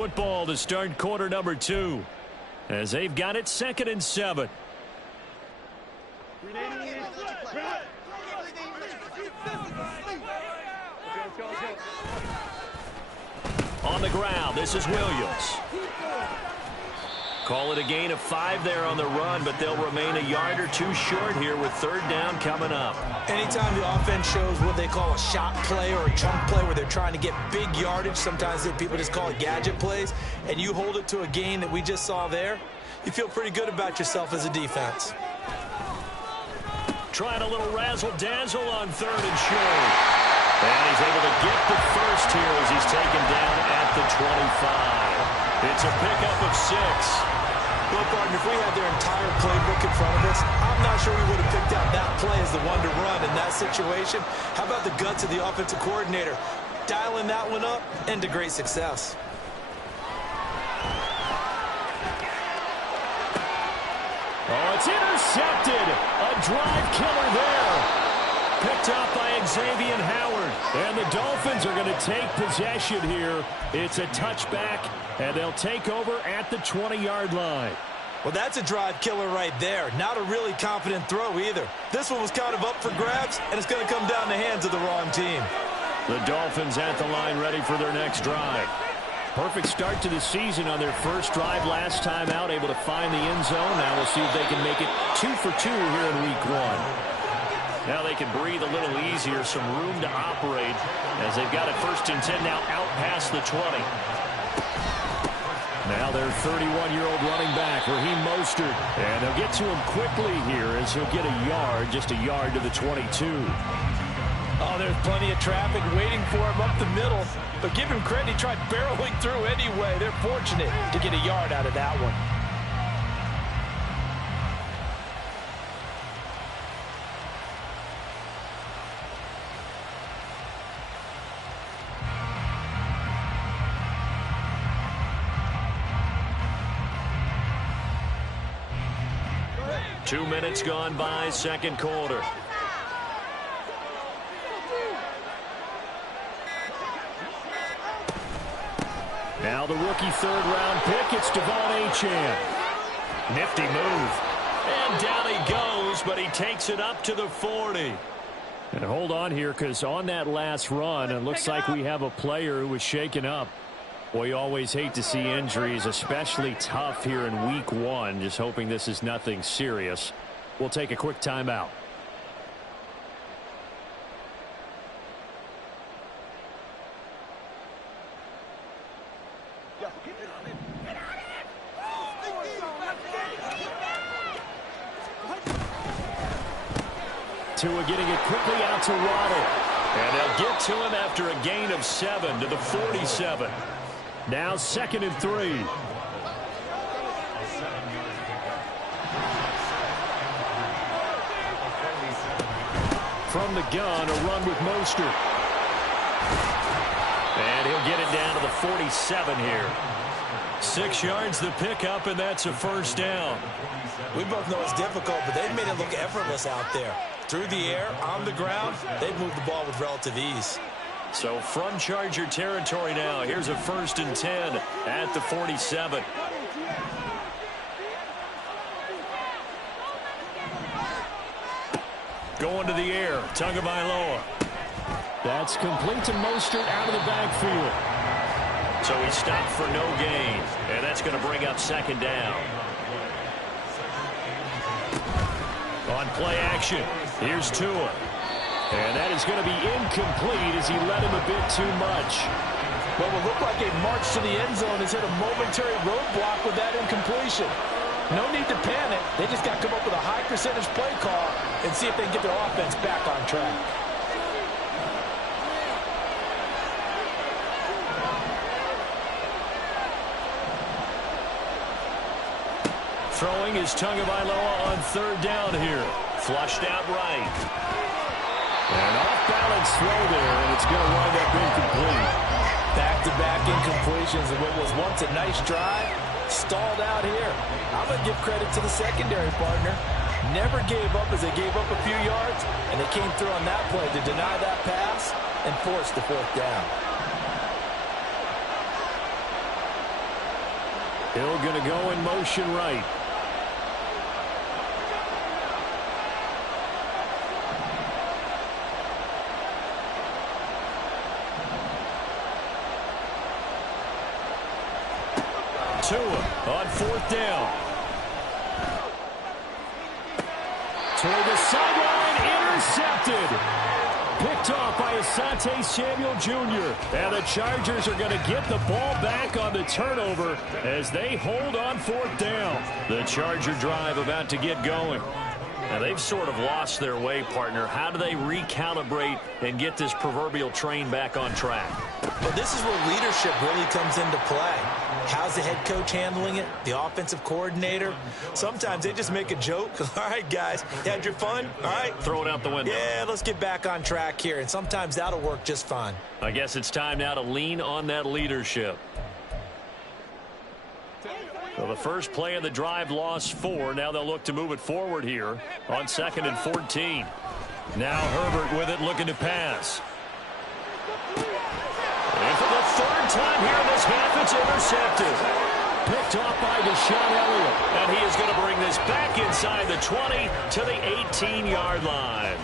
Football to start quarter number 2 as they've got it 2nd and 7. On the ground, this is Williams. Call it a gain of 5 there on the run, but they'll remain a yard or 2 short here with 3rd down coming up. Anytime the offense shows what they call a shot play or a chunk play where they're trying to get big yardage, sometimes people just call it gadget plays, and you hold it to a gain that we just saw there, you feel pretty good about yourself as a defense. Trying a little razzle-dazzle on 3rd and short. And he's able to get the first here as he's taken down at the 25. It's a pickup of 6. Well, partner, if we had their entire playbook in front of us, I'm not sure we would have picked out that play as the one to run in that situation. How about the guts of the offensive coordinator? Dialing that one up into great success. Oh, it's intercepted. A drive killer there. Picked up by Xavier Howard. And the Dolphins are going to take possession here. It's a touchback, and they'll take over at the 20-yard line. Well, that's a drive killer right there. Not a really confident throw either. This one was kind of up for grabs, and it's going to come down the hands of the wrong team. The Dolphins at the line ready for their next drive. Perfect start to the season on their first drive last time out, able to find the end zone. Now we'll see if they can make it 2 for 2 here in week 1. Now they can breathe a little easier, some room to operate as they've got it 1st and 10 now out past the 20. Now their 31-year-old running back, Raheem Mostert. And they'll get to him quickly here as he'll get a yard, just a yard to the 22. Oh, there's plenty of traffic waiting for him up the middle. But give him credit, he tried barreling through anyway. They're fortunate to get a yard out of that one. Two minutes gone by, 2nd quarter. Now the rookie 3rd-round pick, it's Devon Achane. Nifty move. And down he goes, but he takes it up to the 40. And hold on here, because on that last run, it looks like we have a player who was shaken up. Well, you always hate to see injuries, especially tough here in week 1. Just hoping this is nothing serious. We'll take a quick timeout. Tua getting it quickly out to Waddle. And they'll get to him after a gain of 7 to the 47. Now 2nd and 3. From the gun, a run with Mostert. And he'll get it down to the 47 here. 6 yards the pickup, and that's a 1st down. We both know it's difficult, but they've made it look effortless out there. Through the air, on the ground, they've moved the ball with relative ease. So from Charger territory now, here's a 1st and 10 at the 47. Going to the air, Tagovailoa. That's complete to Mostert out of the backfield. So he stopped for no gain, and that's going to bring up 2nd down. On play action, here's Tua. And that is going to be incomplete as he led him a bit too much. What will look like a march to the end zone has hit a momentary roadblock with that incompletion. No need to panic. They just got to come up with a high percentage play call and see if they can get their offense back on track. Throwing is Tagovailoa on 3rd down here. Flushed out right. An off-balance throw there, and it's going to wind up incomplete. Back-to-back incompletions, and what was once a nice drive stalled out here. I'm going to give credit to the secondary partner. Never gave up as they gave up a few yards, and they came through on that play to deny that pass and force the 4th down. Hill going to go in motion right. Tua on 4th down. Toward the sideline, intercepted. Picked off by Asante Samuel Jr. And the Chargers are going to get the ball back on the turnover as they hold on 4th down. The Charger drive about to get going. Now, they've sort of lost their way, partner. How do they recalibrate and get this proverbial train back on track? Well, this is where leadership really comes into play. How's the head coach handling it? The offensive coordinator? Sometimes they just make a joke. All right, guys, you had your fun? All right. Throw it out the window. Yeah, let's get back on track here. And sometimes that'll work just fine. I guess it's time now to lean on that leadership. So the first play of the drive lost 4. Now they'll look to move it forward here on 2nd and 14. Now Herbert with it, looking to pass. And for the 3rd time here in this half, it's intercepted. Picked off by Deshaun Elliott. And he is going to bring this back inside the 20 to the 18-yard line.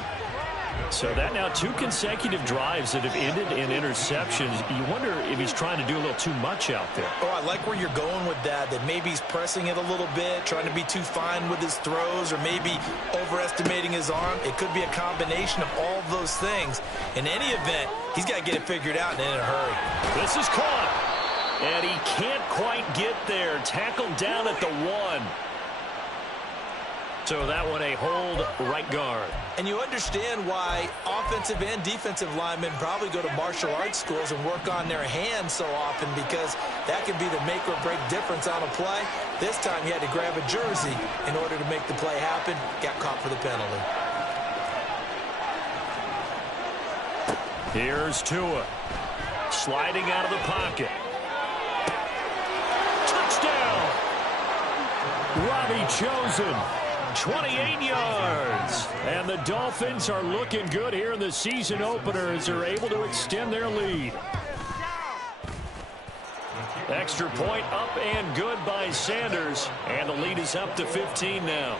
So that now 2 consecutive drives that have ended in interceptions. You wonder if he's trying to do a little too much out there. Oh, I like where you're going with that maybe he's pressing it a little bit, trying to be too fine with his throws, or maybe overestimating his arm. It could be a combination of all of those things. In any event, he's got to get it figured out and in a hurry. This is caught. And he can't quite get there. Tackled down at the 1. So that one a hold right guard. And you understand why offensive and defensive linemen probably go to martial arts schools and work on their hands so often, because that can be the make or break difference on a play. This time he had to grab a jersey in order to make the play happen. Got caught for the penalty. Here's Tua. Sliding out of the pocket. Touchdown! Robbie Chosen. 28 yards. And the Dolphins are looking good here in the season opener as they're able to extend their lead. Extra point up and good by Sanders. And the lead is up to 15 now.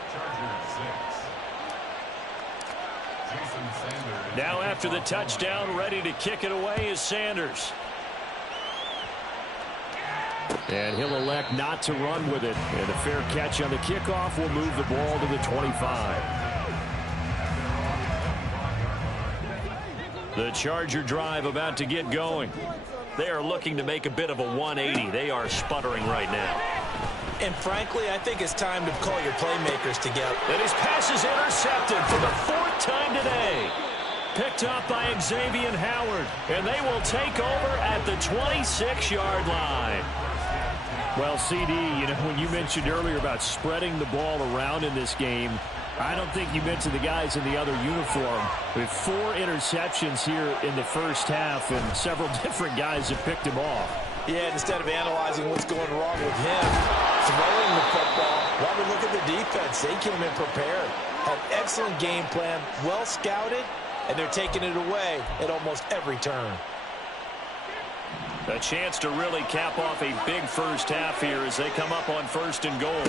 Now after the touchdown, ready to kick it away is Sanders. And he'll elect not to run with it. And a fair catch on the kickoff will move the ball to the 25. The Charger drive about to get going. They are looking to make a bit of a 180. They are sputtering right now. And frankly, I think it's time to call your playmakers together. And his pass is intercepted for the 4th time today. Picked up by Xavier Howard. And they will take over at the 26-yard line. Well, CD, when you mentioned earlier about spreading the ball around in this game, I don't think you mentioned the guys in the other uniform. With 4 interceptions here in the first half, and several different guys have picked him off. Yeah, instead of analyzing what's going wrong with him, throwing the football, why we look at the defense? They came in prepared, had excellent game plan, well scouted, and they're taking it away at almost every turn. A chance to really cap off a big first half here as they come up on 1st and goal.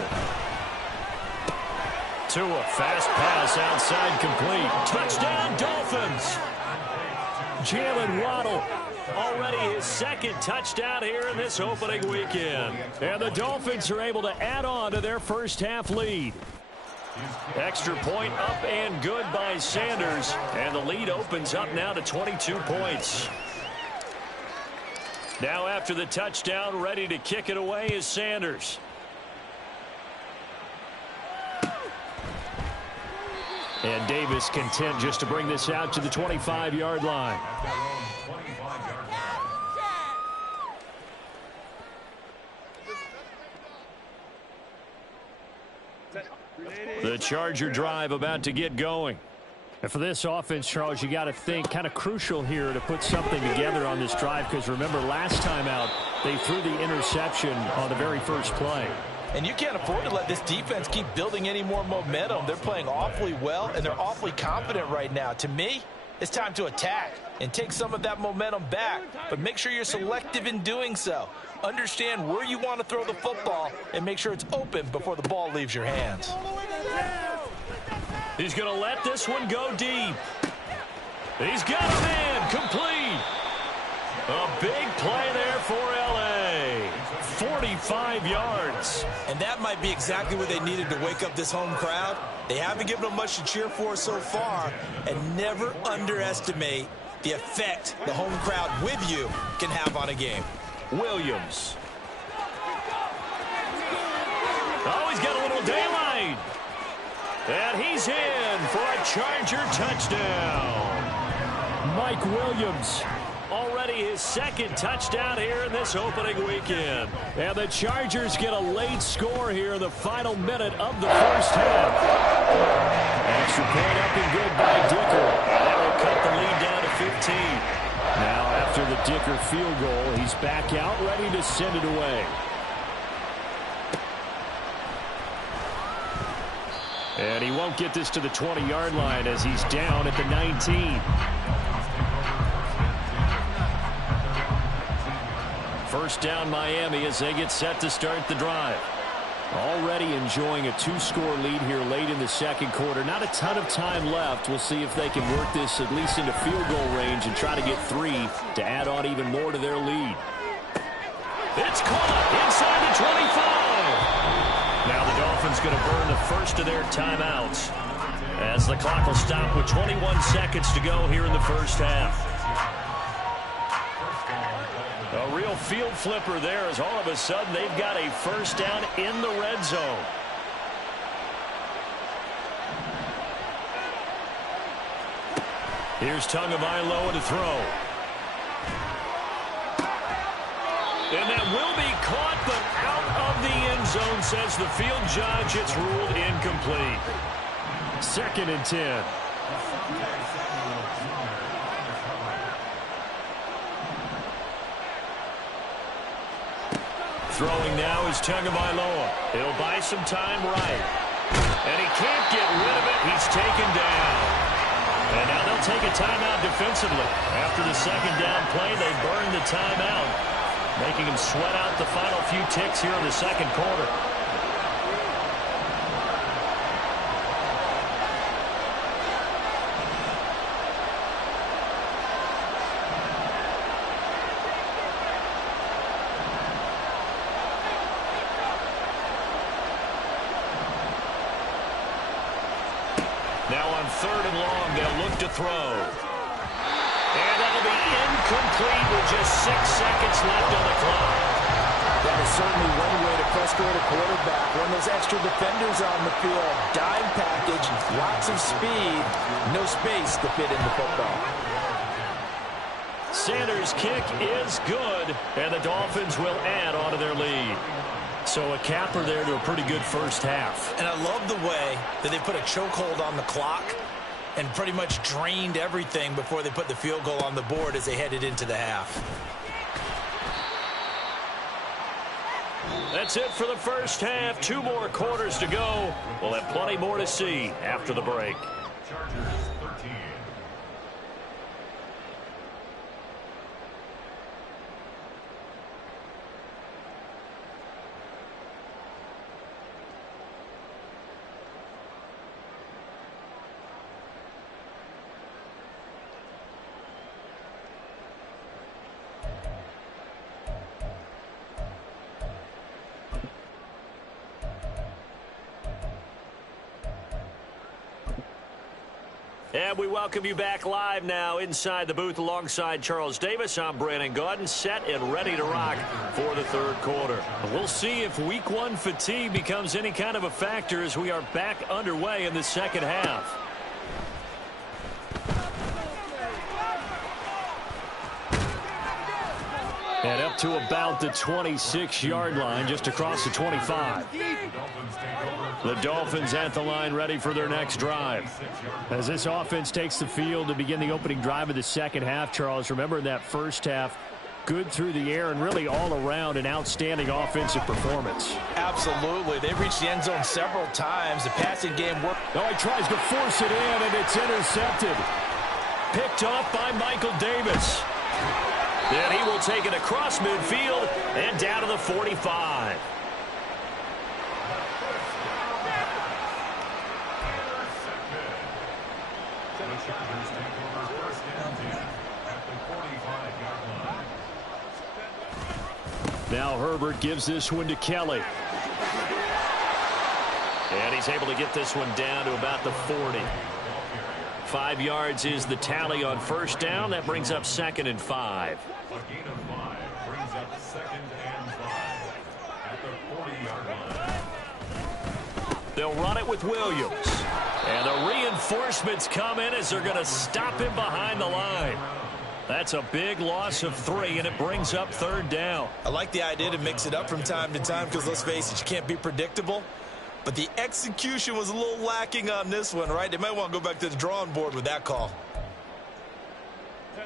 Tua, fast pass outside, complete. Touchdown, Dolphins. Jalen Waddle, already his 2nd touchdown here in this opening weekend. And the Dolphins are able to add on to their first half lead. Extra point up and good by Sanders. And the lead opens up now to 22 points. Now after the touchdown, ready to kick it away is Sanders. And Davis content just to bring this out to the 25-yard line. The Charger drive about to get going. And for this offense, Charles, you got to think kind of crucial here to put something together on this drive, because remember last time out they threw the interception on the very first play. And you can't afford to let this defense keep building any more momentum. They're playing awfully well, and they're awfully confident right now. To me, It's time to attack and take some of that momentum back, but make sure you're selective in doing so. Understand where you want to throw the football and make sure it's open before the ball leaves your hands. He's going to let this one go deep. He's got a man complete. A big play there for L.A. 45 yards. And that might be exactly what they needed to wake up this home crowd. They haven't given them much to cheer for so far, and never underestimate the effect the home crowd with you can have on a game. Williams. Oh, he's got a little daylight. And he's in for a Charger touchdown. Mike Williams. Already his second touchdown here in this opening weekend. And the Chargers get a late score here in the final minute of the first half. Extra point up and good by Dicker. That will cut the lead down to 15. Now after the Dicker field goal, he's back out ready to send it away. And he won't get this to the 20-yard line as he's down at the 19. First down Miami as they get set to start the drive. Already enjoying a two-score lead here late in the second quarter. Not a ton of time left. We'll see if they can work this at least into field goal range and try to get 3 to add on even more to their lead. It's caught inside the 25. Now the Dolphins going to burn the first of their timeouts as the clock will stop with 21 seconds to go here in the first half. A real field flipper there as all of a sudden they've got a first down in the red zone. Here's Tagovailoa to throw. And that will be caught, but out of the end zone, says the field judge. It's ruled incomplete. 2nd and 10. Throwing now is Tagovailoa. He'll buy some time right. And he can't get rid of it. He's taken down. And now they'll take a timeout defensively. After the second down play, they burn the timeout, making him sweat out the final few ticks here in the second quarter. Now on 3rd and long, they'll look to throw. And that'll be incomplete with just 6 seconds left on the clock. That is certainly one way to frustrate a quarterback. When those extra defenders are on the field, dime package, lots of speed, no space to fit in the football. Sanders' kick is good, and the Dolphins will add on to their lead. So a capper there to a pretty good first half. And I love the way that they put a chokehold on the clock and pretty much drained everything before they put the field goal on the board as they headed into the half. That's it for the first half. 2 more quarters to go. We'll have plenty more to see after the break. Chargers 13. And we welcome you back live now inside the booth alongside Charles Davis. I'm Brandon Gaudin, set and ready to rock for the third quarter. We'll see if week 1 fatigue becomes any kind of a factor as we are back underway in the second half. And up to about the 26-yard line, just across the 25. The Dolphins at the line, ready for their next drive. As this offense takes the field to begin the opening drive of the second half, Charles, remember in that first half, good through the air and really all around an outstanding offensive performance. Absolutely. They've reached the end zone several times. The passing game worked. Oh, he tries to force it in, and it's intercepted. Picked off by Michael Davis. Then he will take it across midfield and down to the 45. Now Herbert gives this one to Kelly. And he's able to get this one down to about the 40. 5 yards is the tally on first down. That brings up 2nd and 5. A gain of 5 brings up 2nd and 5 at the 40-yard line. They'll run it with Williams. And the reinforcements come in as they're going to stop him behind the line. That's a big loss of 3, and it brings up 3rd down. I like the idea to mix it up from time to time because, let's face it, you can't be predictable. But the execution was a little lacking on this one, right? They might want to go back to the drawing board with that call.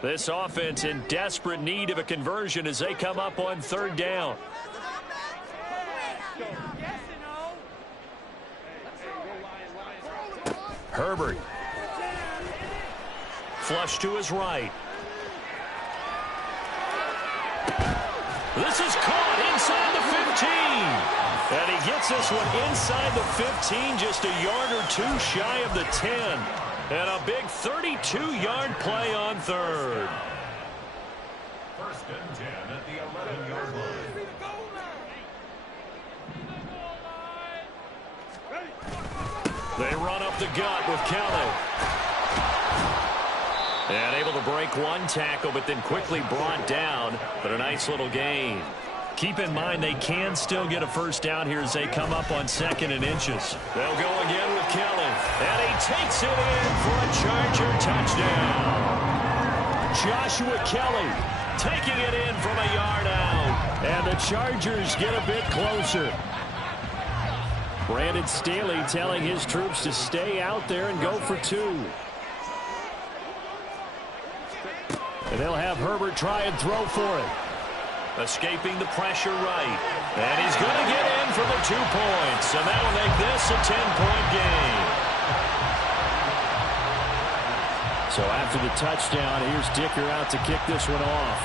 This offense in desperate need of a conversion as they come up on 3rd down. Herbert. Flush to his right. This is caught inside the 15. And he gets this one inside the 15, just a yard or 2 shy of the 10. And a big 32-yard play on 3rd. 1st and 10 at the 11-yard line. They run up the gut with Kelly. And able to break one tackle, but then quickly brought down. But a nice little gain. Keep in mind they can still get a 1st down here as they come up on 2nd and inches. They'll go again with Kelly. And he takes it in for a Charger touchdown. Joshua Kelly taking it in from a yard out. And the Chargers get a bit closer. Brandon Staley telling his troops to stay out there and go for 2. And they'll have Herbert try and throw for it. Escaping the pressure right. And he's going to get in for the 2 points. And that'll make this a 10-point game. So after the touchdown, here's Dicker out to kick this one off.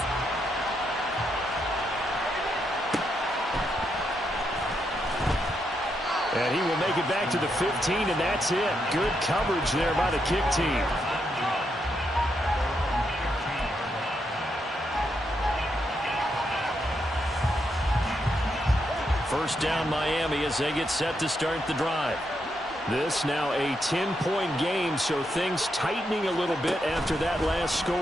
And he will make it back to the 15, and that's it. Good coverage there by the kick team. First down Miami as they get set to start the drive. This now a 10-point game, so things tightening a little bit after that last score.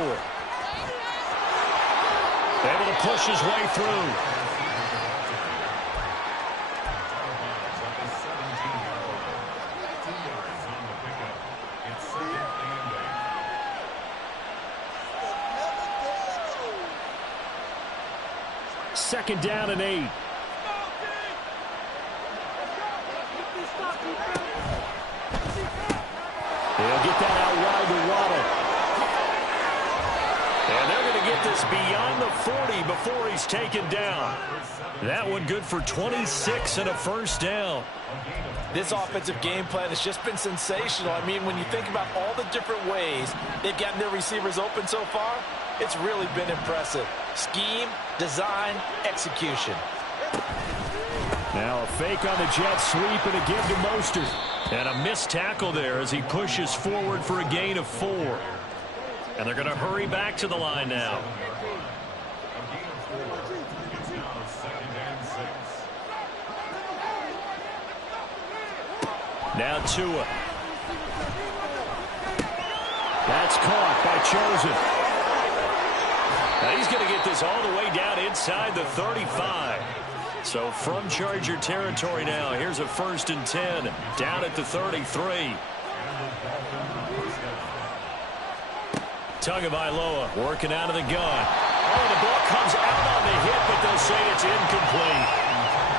Able to push his way through. Second down and 8. They'll get that out wide to Waddle. And they're going to get this beyond the 40 before he's taken down. That one good for 26 and a 1st down. This offensive game plan has just been sensational. I mean, when you think about all the different ways they've gotten their receivers open so far, it's really been impressive. Scheme, design, execution. Now a fake on the jet sweep and a give to Mostert. And a missed tackle there as he pushes forward for a gain of 4. And they're going to hurry back to the line now. Now Tua. That's caught by Chosen. Now he's going to get this all the way down inside the 35. So from Charger territory now, here's a 1st and 10 down at the 33. Tagovailoa working out of the gun. Oh, the ball comes out on the hit, but they'll say it's incomplete.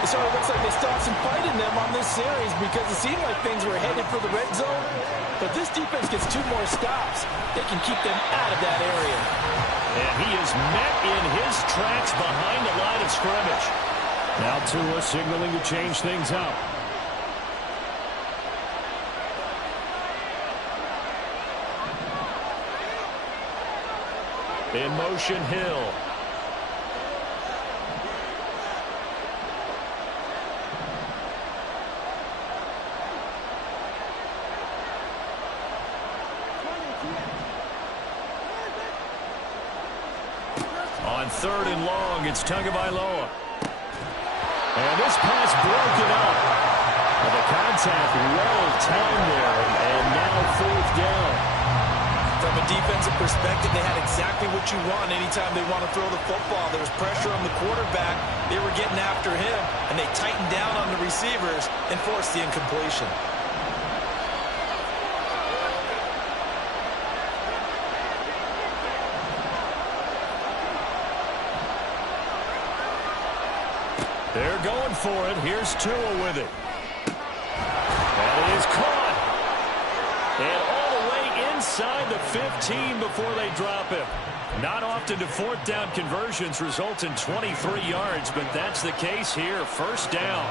It sort of looks like they still have some fight in them on this series because it seemed like things were headed for the red zone. But this defense gets 2 more stops. They can keep them out of that area. And he is met in his tracks behind the line of scrimmage. Now Tua signaling to change things up. In motion, Hill. On 3rd and long, it's Tagovailoa. And this pass broken up. Well, the contact well-timed there, and now 4th down. From a defensive perspective, they had exactly what you want anytime they want to throw the football. There was pressure on the quarterback. They were getting after him, and they tightened down on the receivers and forced the incompletion. They're going for it. Here's Tua with it. That is caught. And all the way inside the 15 before they drop him. Not often do 4th down conversions result in 23 yards, but that's the case here. 1st down.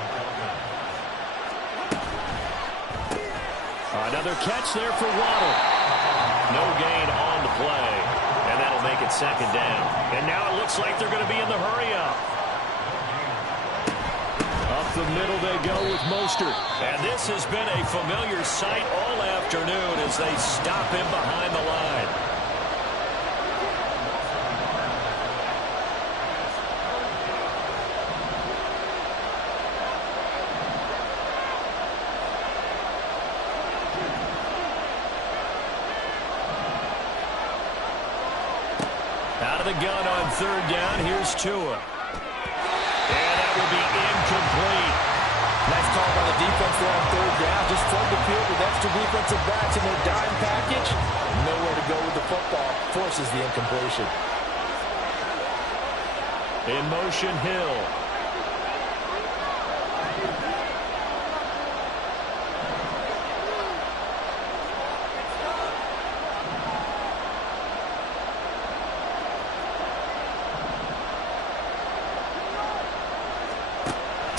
Another catch there for Waddle. No gain on the play. And that'll make it 2nd down. And now it looks like they're going to be in the hurry-up. Up the middle they go with Mostert. And this has been a familiar sight all afternoon as they stop him behind the line. Out of the gun on 3rd down. Here's Tua. And that will be incomplete. Nice call by the defense there on 3rd down. Just flood the field with extra defensive backs in their dime package. Nowhere to go with the football. Forces the incompletion. In motion, Hill.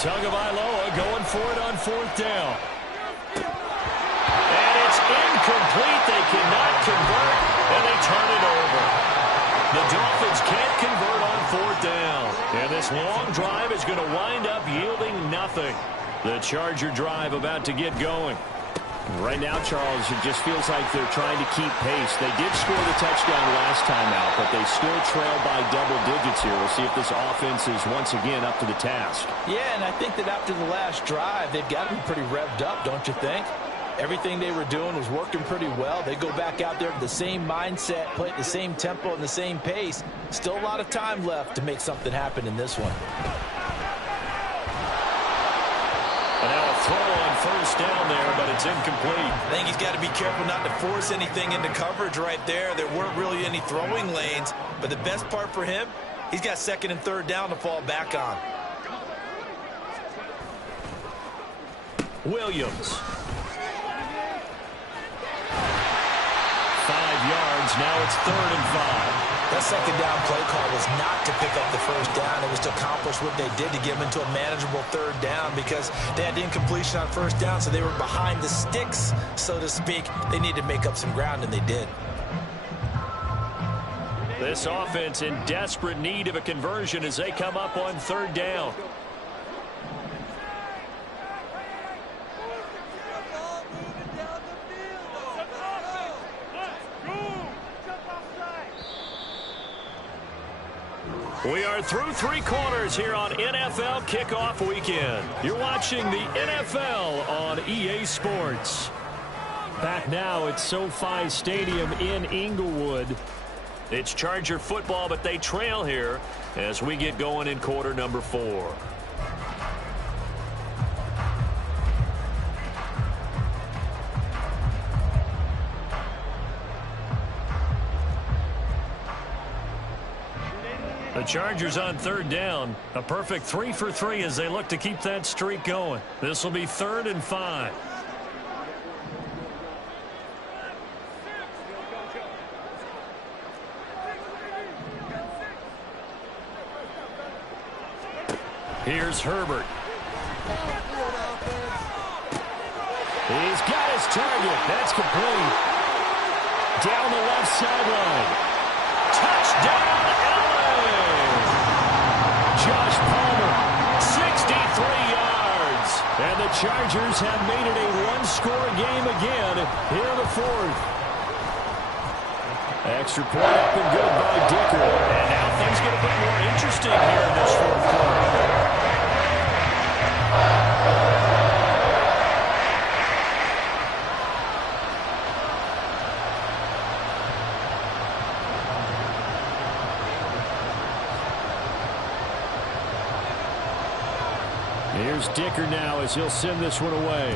Tagovailoa going for it on 4th down. And it's incomplete. They cannot convert, and they turn it over. The Dolphins can't convert on 4th down. And this long drive is going to wind up yielding nothing. The Charger drive about to get going. Right now, Charles, it just feels like they're trying to keep pace. They did score the touchdown last time out, but they still trail by double digits here. We'll see if this offense is once again up to the task. Yeah, and I think that after the last drive, they've got to be pretty revved up, don't you think? Everything they were doing was working pretty well. They go back out there with the same mindset, play at the same tempo and the same pace. Still a lot of time left to make something happen in this one. And now a throw on 1st down there, but it's incomplete. I think he's got to be careful not to force anything into coverage right there. There weren't really any throwing lanes, but the best part for him, he's got 2nd and 3rd down to fall back on. Williams. 5 yards. Now it's 3rd and 5. That 2nd down play call was not to pick up the 1st down. It was to accomplish what they did to get them into a manageable 3rd down because they had the incompletion on 1st down, so they were behind the sticks, so to speak. They needed to make up some ground, and they did. This offense in desperate need of a conversion as they come up on 3rd down. We are through 3 quarters here on NFL Kickoff Weekend. You're watching the NFL on EA Sports. Back now at SoFi Stadium in Inglewood. It's Charger football, but they trail here as we get going in quarter number 4. The Chargers on 3rd down. A perfect 3 for 3 as they look to keep that streak going. This will be 3rd and 5. Here's Herbert. He's got his target. That's complete. Down the left sideline. Touchdown, LA! Josh Palmer, 63 yards. And the Chargers have made it a one-score game again here in the fourth. Extra point up and good by Dicker. And now things get a bit more interesting here in this fourth quarter. Here's Dicker now as he'll send this one away.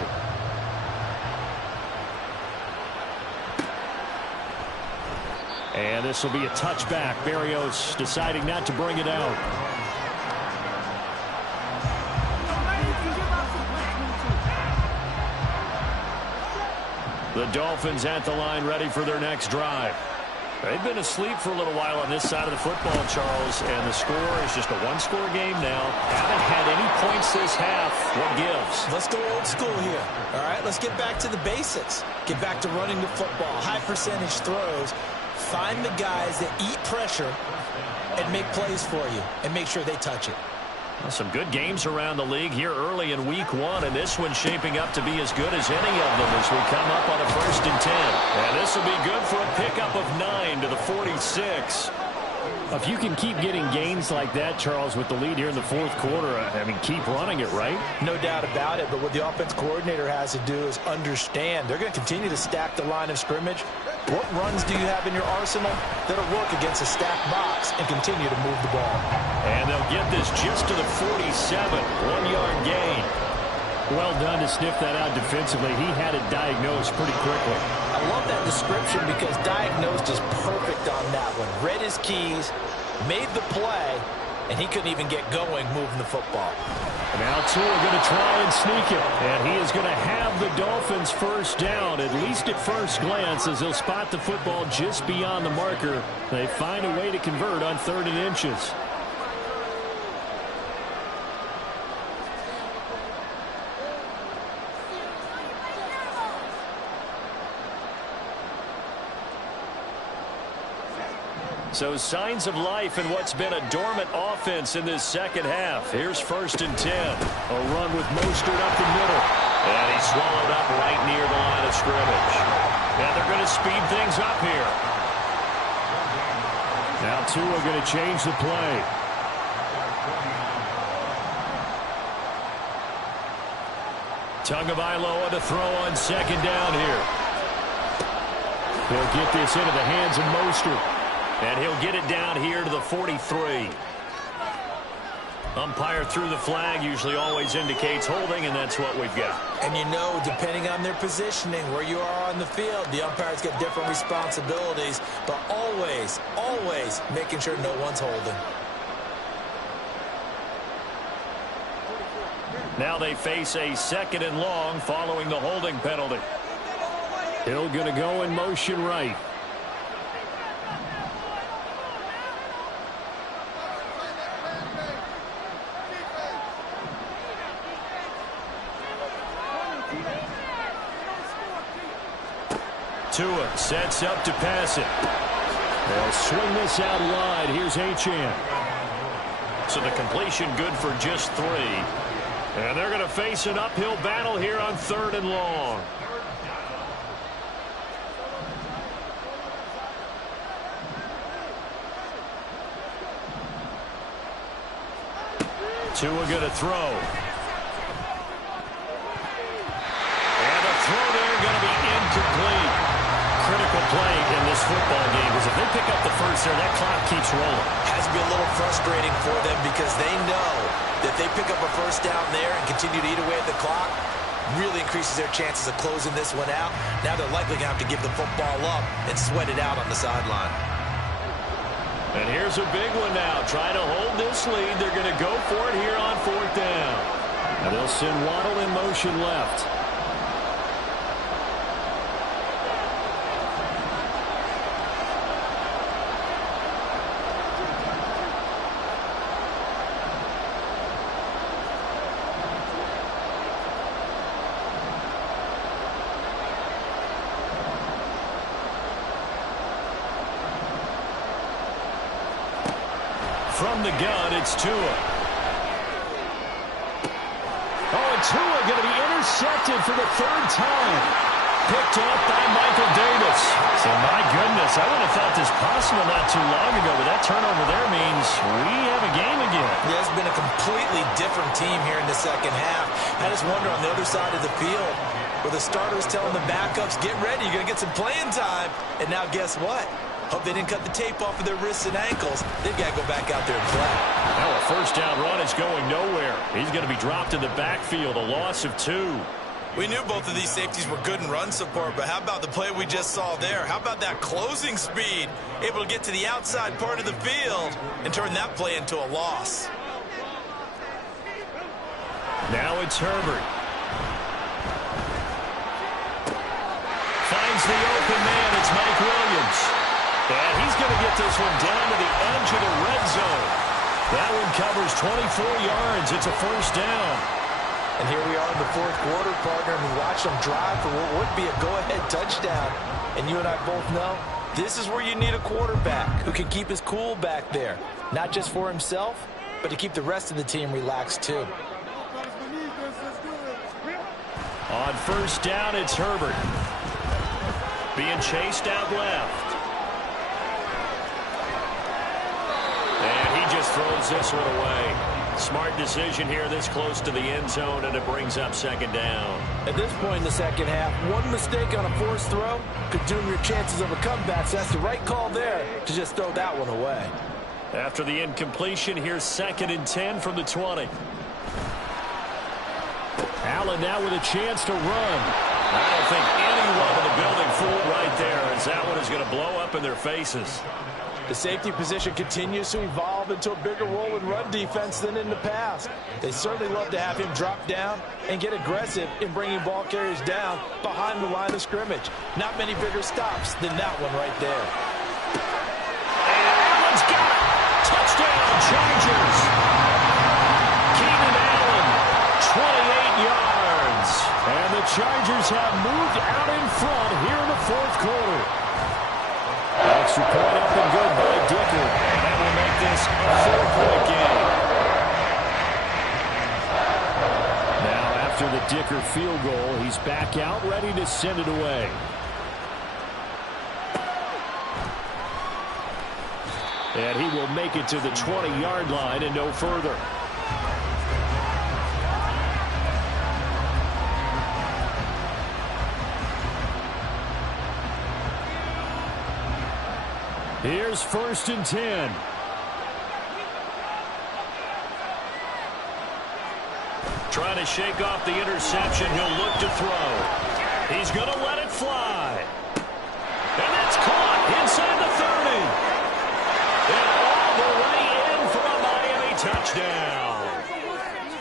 And this will be a touchback. Berrios deciding not to bring it out. The Dolphins at the line ready for their next drive. They've been asleep for a little while on this side of the football, Charles, and the score is just a one-score game now. Haven't had any points this half. What gives? Let's go old school here. All right, let's get back to the basics. Get back to running the football, high percentage throws. Find the guys that eat pressure and make plays for you and make sure they touch it. Well, some good games around the league here early in week one, and this one's shaping up to be as good as any of them as we come up on a 1st and 10. And this will be good for a pickup of 9 to the 46. If you can keep getting gains like that, Charles, with the lead here in the fourth quarter, I mean, keep running it, right? No doubt about it, but what the offense coordinator has to do is understand. They're going to continue to stack the line of scrimmage. What runs do you have in your arsenal that'll work against a stacked box and continue to move the ball? And they'll get this just to the 47, 1-yard gain. Well done to sniff that out defensively. He had it diagnosed pretty quickly. I love that description because diagnosed is perfect on that one. Read his keys, made the play, and he couldn't even get going moving the football. Now Tua going to try and sneak it. And he is going to have the Dolphins first down, at least at first glance, as he'll spot the football just beyond the marker. They find a way to convert on 3rd and inches. So signs of life in what's been a dormant offense in this second half. Here's 1st and 10. A run with Mostert up the middle. And he's swallowed up right near the line of scrimmage. And they're going to speed things up here. Now Tua going to change the play. Tagovailoa to throw on 2nd down here. He'll get this into the hands of Mostert. And he'll get it down here to the 43. Umpire threw the flag, usually always indicates holding, and that's what we've got. And you know, depending on their positioning, where you are on the field, the umpires get different responsibilities, but always, always making sure no one's holding. Now they face a 2nd and long following the holding penalty. Hill going to go in motion right. Tua sets up to pass it. They'll swing this out wide. Here's Achane. So the completion good for just 3. And they're going to face an uphill battle here on 3rd and long. Tua going to throw. And the throw there going to be incomplete. Critical play in this football game because if they pick up the first there, that clock keeps rolling. Has to be a little frustrating for them because they know that they pick up a first down there and continue to eat away at the clock, really increases their chances of closing this one out. Now they're likely going to have to give the football up and sweat it out on the sideline. And here's a big one now. Try to hold this lead. They're going to go for it here on 4th down. And they'll send Waddle in motion left. from the gun, it's Tua. Oh, and Tua going to be intercepted for the third time. Picked up by Michael Davis. So, my goodness, I would have thought this possible not too long ago, but that turnover there means we have a game again. Yeah, it's been a completely different team here in the second half. I just wonder on the other side of the field, where the starters telling the backups, get ready, you're going to get some playing time. And now guess what? Hope they didn't cut the tape off of their wrists and ankles. They've got to go back out there and play. Now a first down run is going nowhere. He's going to be dropped in the backfield, a loss of 2. We knew both of these safeties were good in run support, but how about the play we just saw there? How about that closing speed? Able to get to the outside part of the field and turn that play into a loss. Now it's Herbert. Finds the open man. It's Mike Williams. And he's going to get this one down to the edge of the red zone. That one covers 24 yards. It's a first down. And here we are in the fourth quarter, partner, and we watched them drive for what would be a go-ahead touchdown. And you and I both know this is where you need a quarterback who can keep his cool back there. Not just for himself, but to keep the rest of the team relaxed too. On first down, it's Herbert. Being chased out left. And he just throws this one away. Smart decision here this close to the end zone, and it brings up second down. At this point in the second half, one mistake on a forced throw could doom your chances of a comeback. So that's the right call there to just throw that one away. After the incompletion, here's 2nd and 10 from the 20. Allen now with a chance to run. I don't think anyone in the building fooled right there, as that one is going to blow up in their faces. The safety position continues to evolve into a bigger role in run defense than in the past. They certainly love to have him drop down and get aggressive in bringing ball carriers down behind the line of scrimmage. Not many bigger stops than that one right there. And Allen's got it. Touchdown, Chargers. Keenan Allen, 28 yards. And the Chargers have moved out in front here in the fourth quarter. Extra point up and good by Dicker. That will make this a 4-point game. Now after the Dicker field goal, he's back out ready to send it away. And he will make it to the 20-yard line and no further. Here's 1st and 10. Trying to shake off the interception. He'll look to throw. He's going to let it fly. And that's caught inside the 30. And all the way in for a Miami touchdown.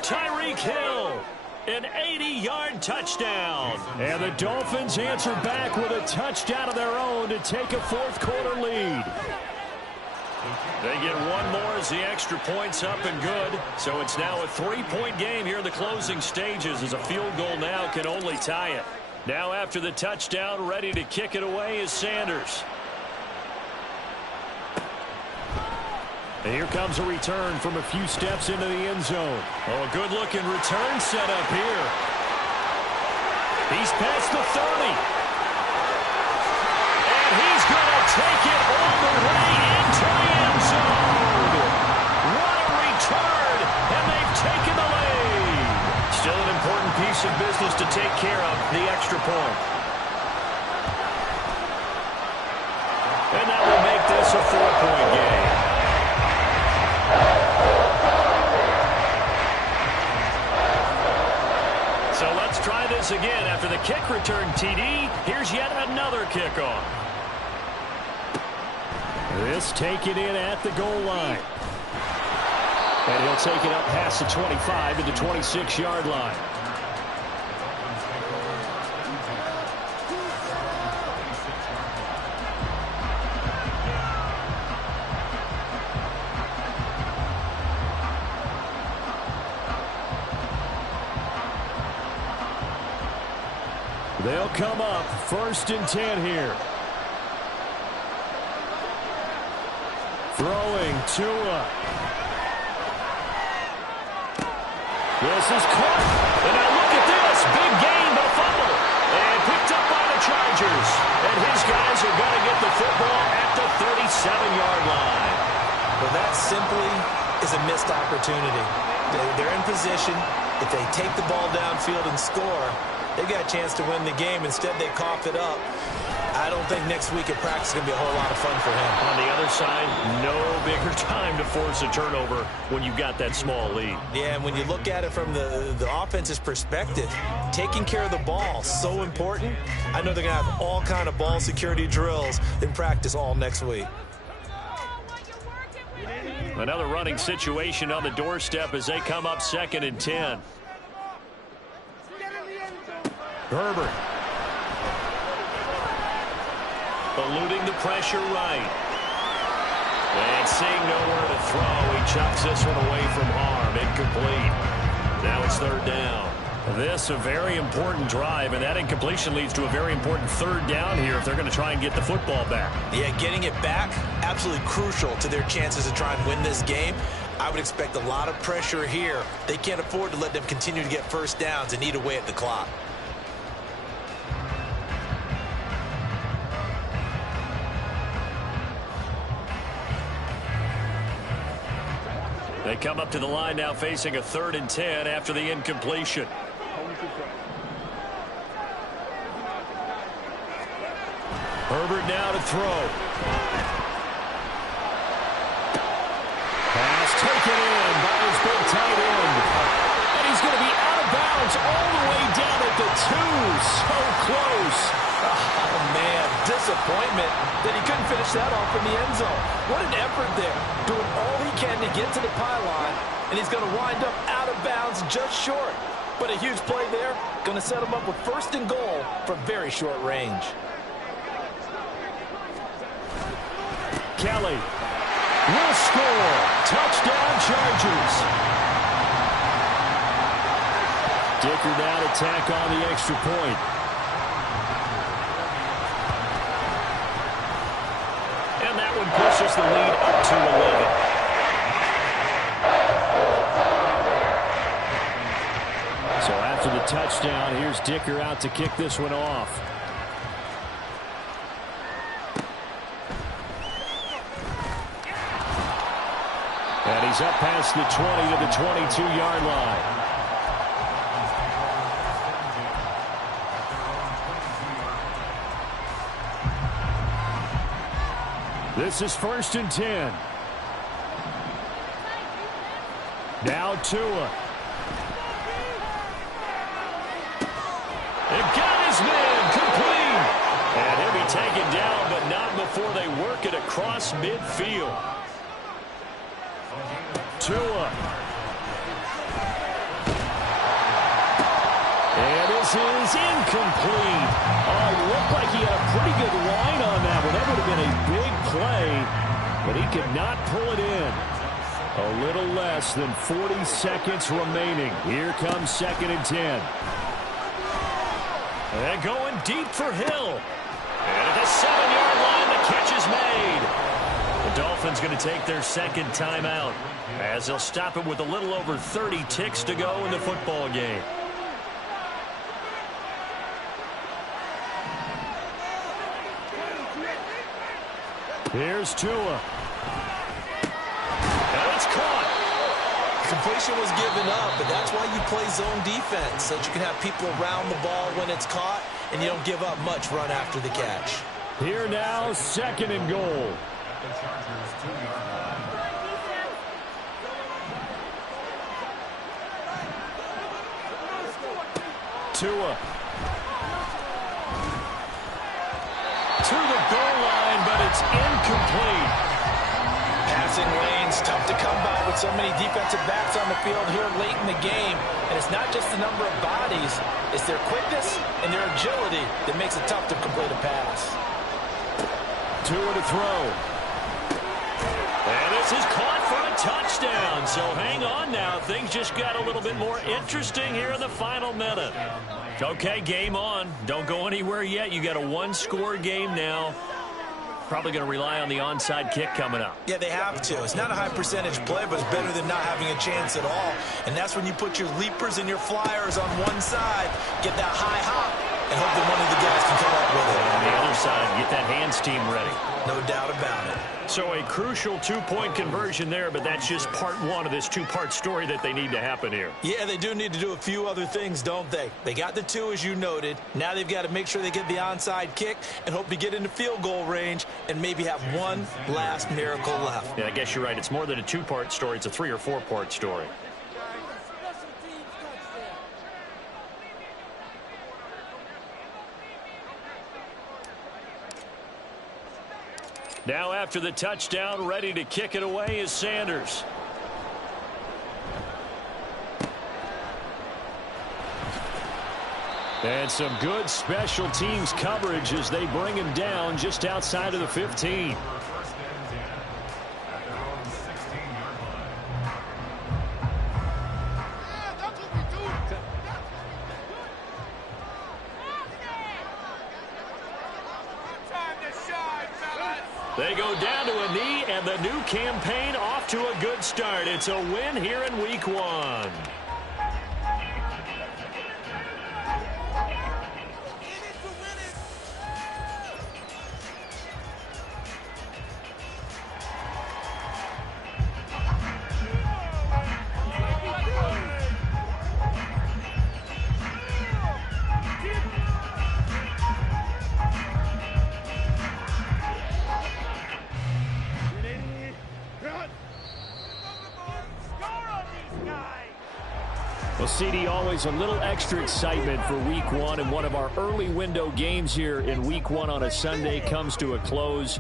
Tyreek Hill, an 80-yard touchdown. And the Dolphins answer back with a touchdown of their own to take a fourth quarter lead. They get one more as the extra point's up and good. So it's now a 3-point game here in the closing stages, as a field goal now can only tie it. Now after the touchdown, ready to kick it away is Sanders. And here comes a return from a few steps into the end zone. Oh, a good-looking return set up here. He's past the 30. And he's going to take it all the way into the end zone. What a return, and they've taken the lead. Still an important piece of business to take care of, the extra point. And that will make this a 4-point game. So let's try this again. After the kick return, TD, here's yet another kickoff. This taken in at the goal line. And he'll take it up past the 25 to the 26-yard line. They'll come up 1st and 10 here. Throwing Tua. This is caught. And now look at this. Big gain, but a fumble. And picked up by the Chargers. And his guys are going to get the football at the 37-yard line. Well, that simply is a missed opportunity. They're in position. If they take the ball downfield and score, they've got a chance to win the game. Instead, they cough it up. I don't think next week at practice is going to be a whole lot of fun for him. On the other side, no bigger time to force a turnover when you've got that small lead. Yeah, and when you look at it from the offense's perspective, taking care of the ball, so important. I know they're going to have all kind of ball security drills in practice all next week. Another running situation on the doorstep as they come up 2nd and 10. Herbert. Eluding the pressure right. And seeing nowhere to throw, he chucks this one away from harm. Incomplete. Now it's 3rd down. This a very important drive, and that incompletion leads to a very important 3rd down here if they're going to try and get the football back. Yeah, getting it back, absolutely crucial to their chances to try and win this game. I would expect a lot of pressure here. They can't afford to let them continue to get first downs and eat away at the clock. They come up to the line now facing a 3rd and 10 after the incompletion. Herbert now to throw. Pass taken in by his big tight end. And he's going to be out of bounds all the way down at the 2. So close. Oh, man, disappointment that he couldn't finish that off in the end zone. What an effort there, doing all he can to get to the pylon, and he's going to wind up out of bounds just short. But a huge play there, going to set him up with 1st and goal from very short range. Kelly will score. Touchdown, Chargers. Dicker now to tack on the extra point. And that one pushes the lead up to 11. So after the touchdown, here's Dicker out to kick this one off. And he's up past the 20 to the 22-yard line. This is 1st and 10. Now Tua. And got his man complete. And he'll be taken down, but not before they work it across midfield. Tua. And this is incomplete. Oh, it looked like he had a pretty good line on that one. That would have been a big play, but he could not pull it in. A little less than 40 seconds remaining. Here comes 2nd and 10. And going deep for Hill. And at the 7-yard line, the catch is made. The Dolphins going to take their 2nd timeout as they'll stop it with a little over 30 ticks to go in the football game. Here's Tua. And it's caught. Completion was given up, but that's why you play zone defense, so that you can have people around the ball when it's caught, and you don't give up much run after the catch. Here now, 2nd and goal. The Chargers 2-yard line. Tua. To the goal line, but it's incomplete. Passing lanes, tough to come by with so many defensive backs on the field here late in the game. And it's not just the number of bodies, it's their quickness and their agility that makes it tough to complete a pass. Tua to throw. And this is caught for a touchdown. So hang on now. Things just got a little bit more interesting here in the final minute. Okay, game on. Don't go anywhere yet. You got a 1-score game now. Probably going to rely on the onside kick coming up. Yeah, they have to. It's not a high percentage play, but it's better than not having a chance at all. And that's when you put your leapers and your flyers on one side, get that high hop, and hope that one of the guys can come up with it. On the other side, get that hands team ready. No doubt about it. So a crucial two-point conversion there, but that's just part one of this two-part story that they need to happen here. Yeah, they do need to do a few other things, don't they? They got the two, as you noted. Now they've got to make sure they get the onside kick and hope to get into field goal range and maybe have one last miracle left. Yeah, I guess you're right. It's more than a two-part story. It's a three- or four-part story. Now after the touchdown, ready to kick it away is Sanders. And some good special teams coverage as they bring him down just outside of the 15. First and 10 at their own 16-yard line. They go down to a knee, and the new campaign off to a good start. It's a win here in Week 1. Well, CD, always a little extra excitement for Week 1, and one of our early window games here in Week 1 on a Sunday comes to a close.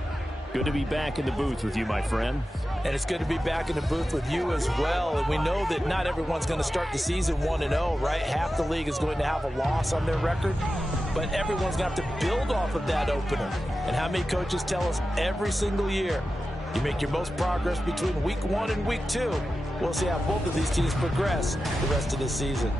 Good to be back in the booth with you, my friend. And it's good to be back in the booth with you as well. And we know that not everyone's going to start the season 1-0, right? Half the league is going to have a loss on their record. But everyone's going to have to build off of that opener. And how many coaches tell us every single year, you make your most progress between Week 1 and Week 2. We'll see how both of these teams progress the rest of this season.